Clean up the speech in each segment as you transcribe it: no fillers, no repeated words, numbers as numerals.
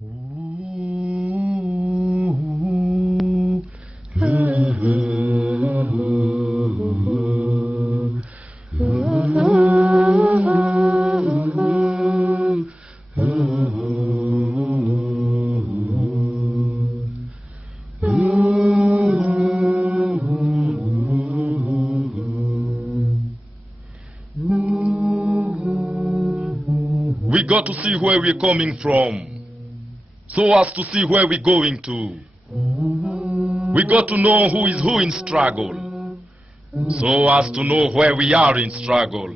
We got to see where we're coming from, so as to see where we're going to. We got to know who is who in struggle, so as to know where we are in struggle,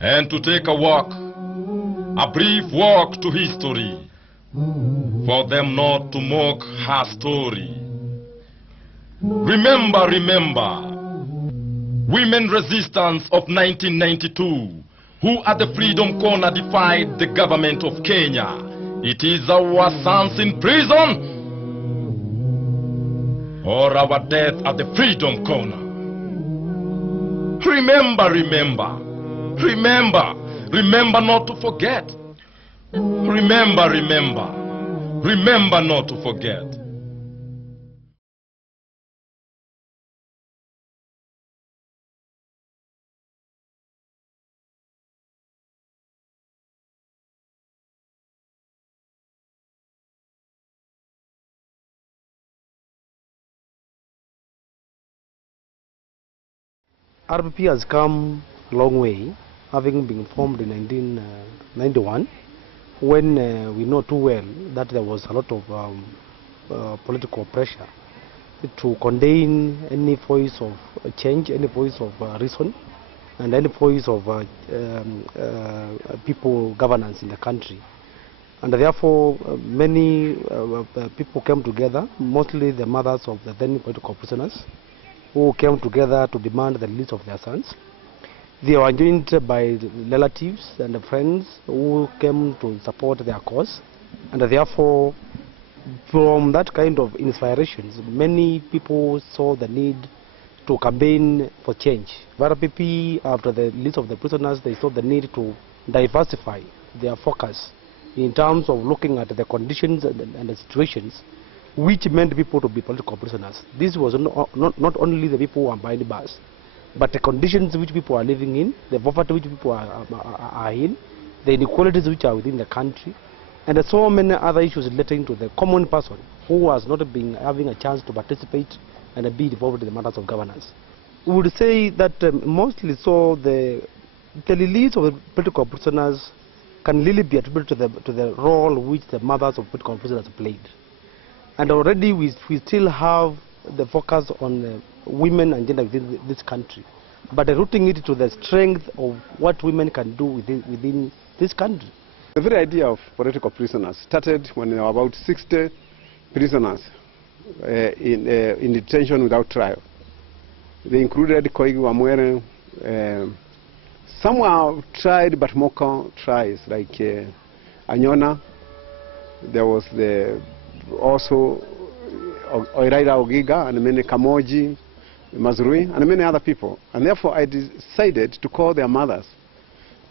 and to take a walk, a brief walk to history, for them not to mock her story. Remember, women resistance of 1992, who at the Freedom Corner defied the government of Kenya. It is our sons in prison or our death at the Freedom Corner. Remember not to forget. Remember not to forget. RPP has come a long way, having been formed in 1991, when we know too well that there was a lot of political pressure to contain any voice of change, any voice of reason, and any voice of people governance in the country. And therefore, many people came together, mostly the mothers of the then political prisoners, who came together to demand the release of their sons. They were joined by relatives and friends who came to support their cause. And therefore, from that kind of inspirations, many people saw the need to campaign for change. RPP, after the release of the prisoners, they saw the need to diversify their focus in terms of looking at the conditions and the situations which meant people to be political prisoners. This was not only the people who are behind bars, but the conditions which people are living in, the poverty which people are in, the inequalities which are within the country, and so many other issues relating to the common person who has not been having a chance to participate and be involved in the matters of governance. We would say that mostly so the release of the political prisoners can really be attributed to the role which the mothers of political prisoners played. And already we still have the focus on women and gender within this country, but rooting it to the strength of what women can do within this country. The very idea of political prisoners started when there were about 60 prisoners in detention without trial. They included Koigi Wamwere. Some were tried but mock trials, like Anyona. There was also Oiraira Ogiga and many Kamoji, Mazrui, and many other people. And therefore I decided to call their mothers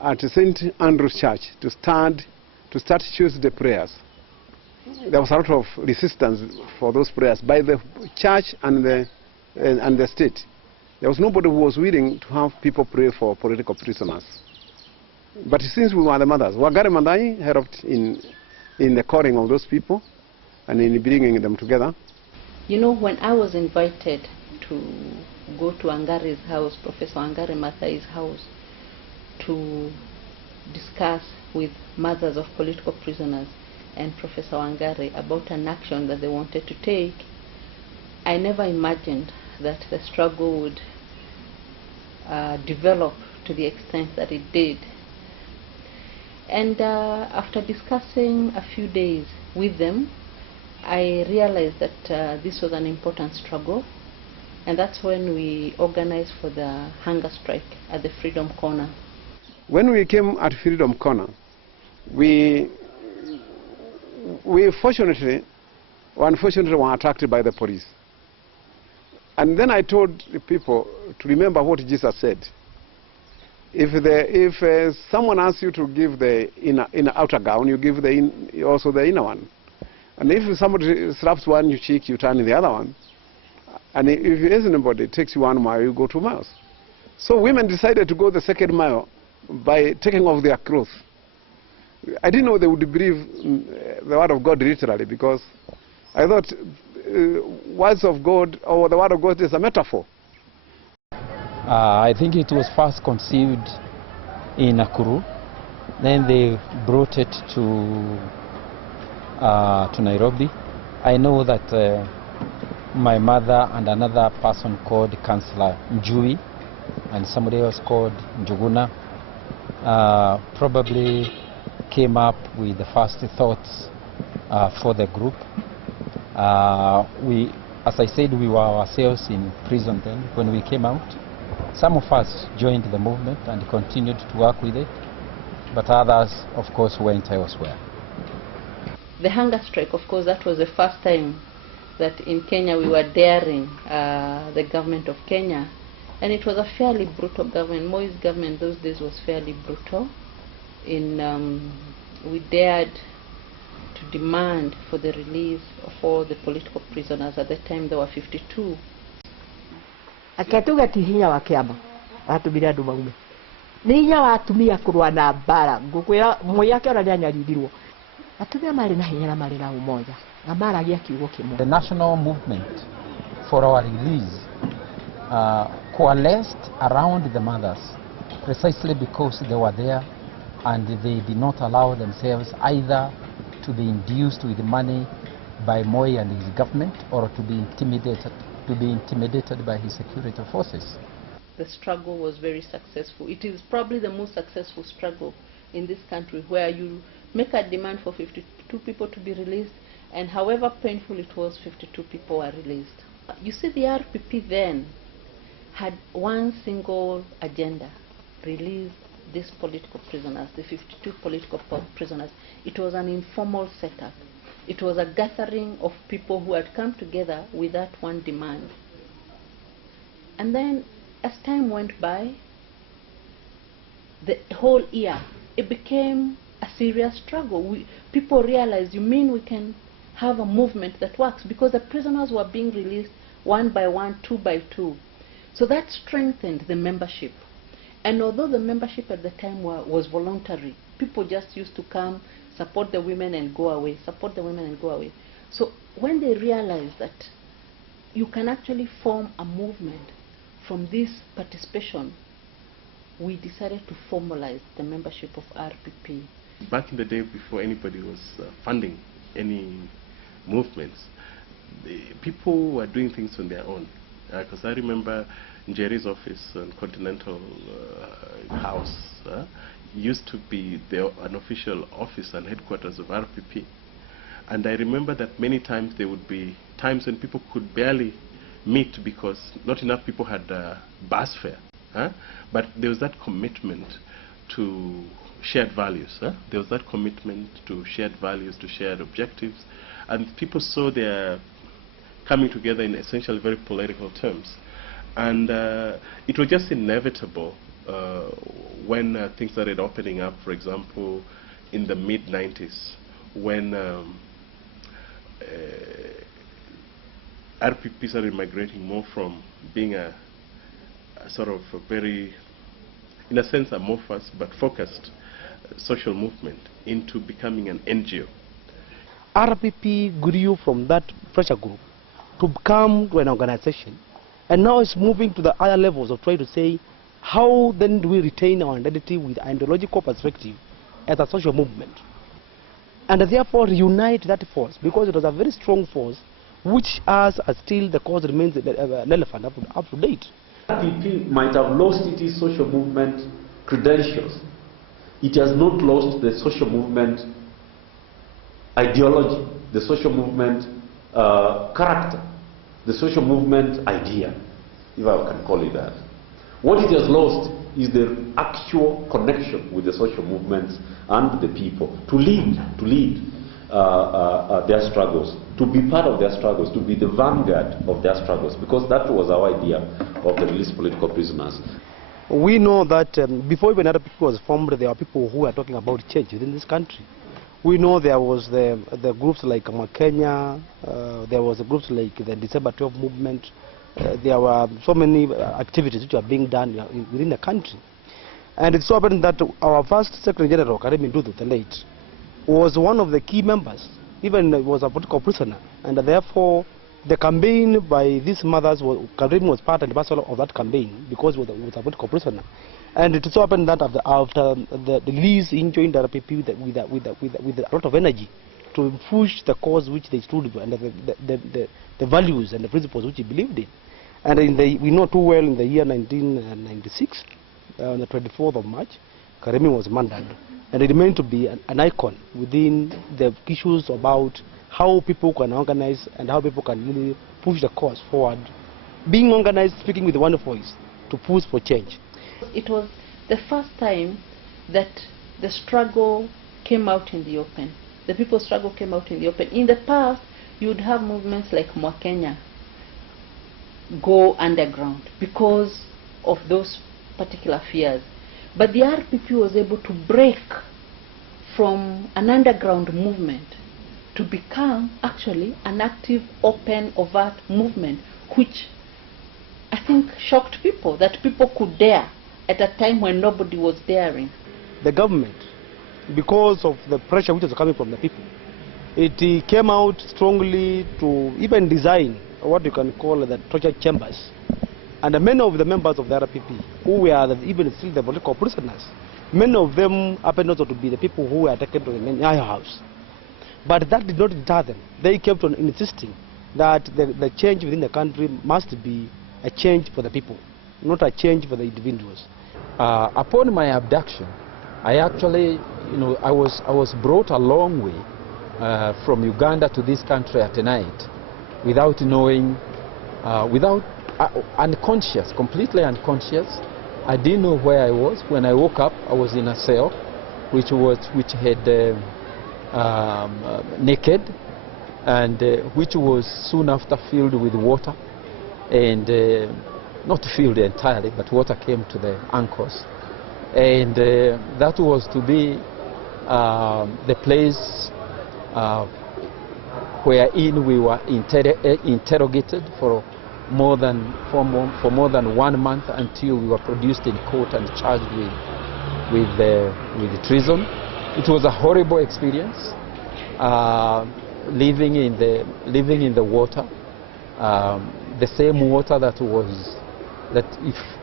at St. Andrew's Church to start Tuesday prayers. There was a lot of resistance for those prayers by the church and the state. There was nobody who was willing to have people pray for political prisoners. But since we were the mothers, Wagare Mandai helped in the calling of those people and in bringing them together. You know, when I was invited to go to Angare's house, Professor Angare Mathai's house, to discuss with mothers of political prisoners and Professor Angare about an action that they wanted to take, I never imagined that the struggle would develop to the extent that it did. And after discussing a few days with them, I realized that this was an important struggle, and that's when we organized for the hunger strike at the Freedom Corner. When we came at Freedom Corner, we unfortunately were attracted by the police. And then I told the people to remember what Jesus said. If someone asks you to give the inner outer gown, you give also the inner one. And if somebody slaps one cheek, you turn the other one. And if anybody takes you 1 mile, you go 2 miles. So women decided to go the 2nd mile by taking off their clothes. I didn't know they would believe the word of God literally, because I thought words of God or the word of God is a metaphor. I think it was first conceived in Nakuru. Then they brought it to Nairobi. I know that my mother and another person called Councillor Njui and somebody else called Njuguna probably came up with the first thoughts for the group. As I said, we were ourselves in prison then when we came out. Some of us joined the movement and continued to work with it, but others, of course, went elsewhere. The hunger strike, of course, that was the first time that in Kenya we were daring the government of Kenya, and it was a fairly brutal government. Moi's government those days was fairly brutal. We dared to demand for the release of all the political prisoners. At that time there were 52. Aketuga ti hinya wa kiama atumire andu maume ni hinya wa atumia kurwa na mbara ngukwira Moi akiona ni anyarirwo atumia mari na hinya na mari na umoja na maragia kiugo kimwe. The national movement for our release coalesced around the mothers precisely because they were there and they did not allow themselves either to be induced with money by Moi and his government or to be intimidated by his security forces. The struggle was very successful. It is probably the most successful struggle in this country, where you make a demand for 52 people to be released, and however painful it was, 52 people were released. You see, the RPP then had one single agenda: release these political prisoners, the 52 political prisoners. It was an informal setup. It was a gathering of people who had come together with that one demand. And then, as time went by, the whole year, it became a serious struggle. People realized, you mean we can have a movement that works? Because the prisoners were being released 1 by 1, 2 by 2. So that strengthened the membership. And although the membership at the time was voluntary, people just used to come, support the women and go away, support the women and go away. So when they realized that you can actually form a movement from this participation, we decided to formalize the membership of RPP. Back in the day, before anybody was funding any movements, people were doing things on their own. Because I remember Njeri's office on Continental House used to be an official office and headquarters of RPP. And I remember that many times there would be times when people could barely meet because not enough people had bus fare. But there was that commitment to shared values. There was that commitment to shared values, to shared objectives. And people saw their coming together in essentially very political terms. And it was just inevitable when things started opening up, for example, in the mid-90s, when RPP started migrating more from being a sort of a very, in a sense, amorphous but focused social movement into becoming an NGO. RPP grew from that pressure group to become an organization, and now it's moving to the other levels of trying to say, how then do we retain our identity with an ideological perspective as a social movement? And therefore reunite that force, because it was a very strong force, which as still the cause remains relevant up to date. RPP might have lost its social movement credentials. It has not lost the social movement ideology, the social movement character, the social movement idea, if I can call it that. What it has lost is the actual connection with the social movements and the people, to lead their struggles, to be part of their struggles, to be the vanguard of their struggles, because that was our idea of the released political prisoners. We know that before even RPP was formed, there were people who were talking about change within this country. We know there was the groups like Kenya, there was groups like the December 12 movement. There were so many activities which are being done within the country. And it so happened that our first Secretary General, Karemi Ndudu, the late, was one of the key members, even was a political prisoner. And therefore, the campaign by these mothers, Karemi was part and parcel of that campaign because he was a political prisoner. And it so happened that after the release, he joined the RPP with a lot of energy to push the cause which they stood for and the values and the principles which he believed in. And we know too well in the year 1996, on the 24th of March, Karemi was murdered. And it remained to be an icon within the issues about how people can organize and how people can really push the cause forward. Being organized, speaking with one voice to push for change. It was the first time that the struggle came out in the open. The people's struggle came out in the open. In the past, you would have movements like Kenya go underground because of those particular fears. But the RPP was able to break from an underground movement to become actually an active, open, overt movement, which I think shocked people, that people could dare at a time when nobody was daring. The government, because of the pressure which was coming from the people, it came out strongly to even design what you can call the torture chambers. And many of the members of the RPP, who were even still the political prisoners, many of them happened also to be the people who were taken to the Nyayo house. But that did not deter them. They kept on insisting that the change within the country must be a change for the people, not a change for the individuals. Upon my abduction, I actually, I was brought a long way from Uganda to this country at night, without knowing, unconscious, completely unconscious. I didn't know where I was. When I woke up, I was in a cell, which had naked, and which was soon after filled with water, and not filled entirely, but water came to the ankles, and that was to be the place wherein we were interrogated for more than 1 month until we were produced in court and charged with treason. It was a horrible experience, living in the water, the same water that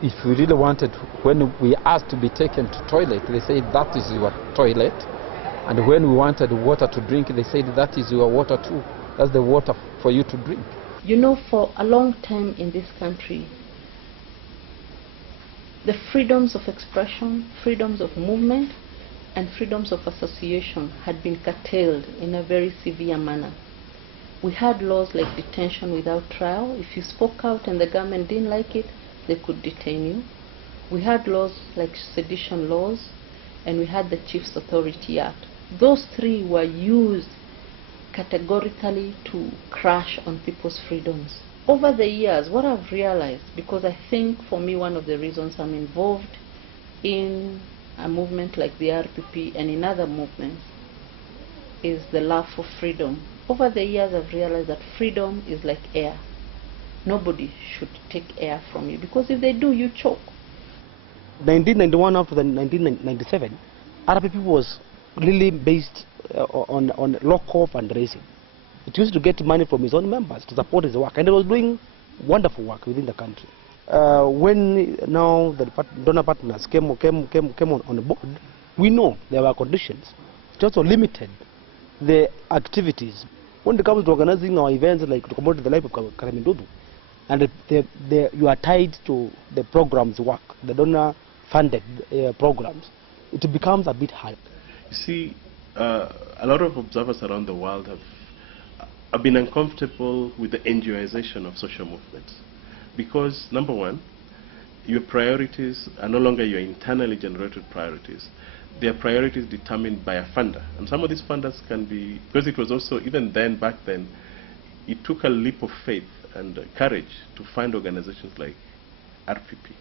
if we really wanted, when we asked to be taken to toilet, they said that is your toilet, and when we wanted water to drink, they said that is your water too. That's the water for you to drink. For a long time in this country, the freedoms of expression, freedoms of movement, and freedoms of association had been curtailed in a very severe manner. We had laws like detention without trial. If you spoke out and the government didn't like it, they could detain you. We had laws like sedition laws, and we had the Chief's Authority Act. Those three were used categorically to crash on people's freedoms. Over the years, what I've realized, because I think for me one of the reasons I'm involved in a movement like the RPP and in other movements is the love for freedom. Over the years, I've realized that freedom is like air. Nobody should take air from you, because if they do, you choke. 1991 after the 1997, RPP was really based on local fundraising. It used to get money from his own members to support his work, and it was doing wonderful work within the country. When now the donor partners came on board, we know there were conditions. It also limited the activities. When it comes to organizing our events like to promote the life of Karemi Ndudu, and you are tied to the programs work, the donor-funded programs, it becomes a bit hard. You see, a lot of observers around the world have been uncomfortable with the NGOization of social movements. Because, number one, your priorities are no longer your internally generated priorities. They are priorities determined by a funder. And some of these funders can be, because it was also, even then, back then, it took a leap of faith and courage to find organizations like RPP.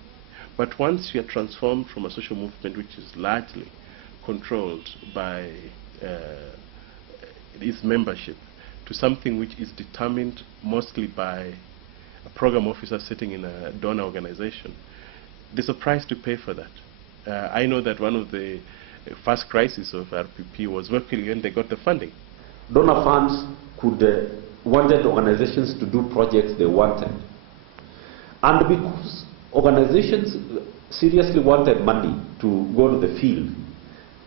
But once you are transformed from a social movement which is largely controlled by its membership to something which is determined mostly by a program officer sitting in a donor organization, there's a price to pay for that. I know that one of the first crises of RPP was virtually when they got the funding. Donor funds wanted organizations to do projects they wanted. And because organizations seriously wanted money to go to the field,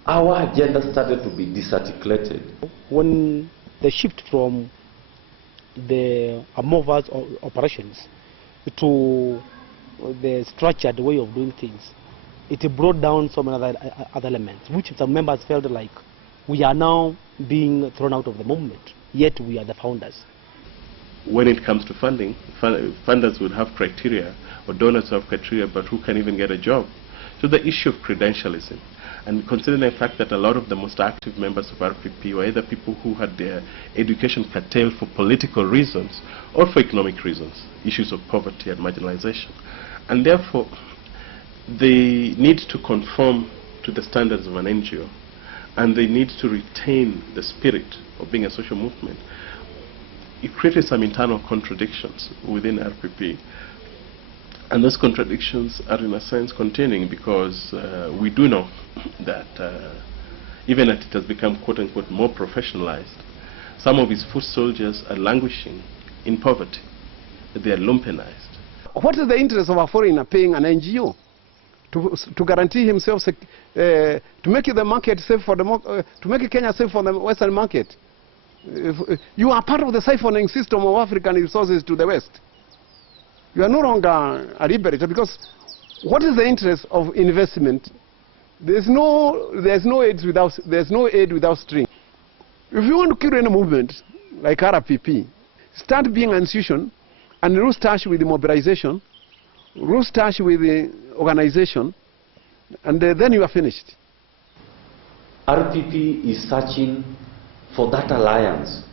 our agenda started to be disarticulated. When the shift from the amorphous operations to the structured way of doing things, it brought down some other elements, which some members felt like we are now being thrown out of the movement, yet we are the founders. When it comes to funding, funders would have criteria, or donors have criteria, but who can even get a job? So the issue of credentialism, and considering the fact that a lot of the most active members of RPP were either people who had their education curtailed for political reasons or for economic reasons, issues of poverty and marginalization. And therefore, they need to conform to the standards of an NGO, and they need to retain the spirit of being a social movement. It created some internal contradictions within RPP. And those contradictions are in a sense continuing, because we do know that even as it has become quote-unquote more professionalized, some of its foot soldiers are languishing in poverty. They are lumpenized. What is the interest of a foreigner paying an NGO to guarantee himself, to make the market safe for the, to make Kenya safe for the Western market? You are part of the siphoning system of African resources to the West. You are no longer a liberator, because what is the interest of investment? There's no aid without string. If you want to kill any movement like RPP, start being an institution and lose touch with the mobilization, lose touch with the organization, and then you are finished. RPP is searching for that alliance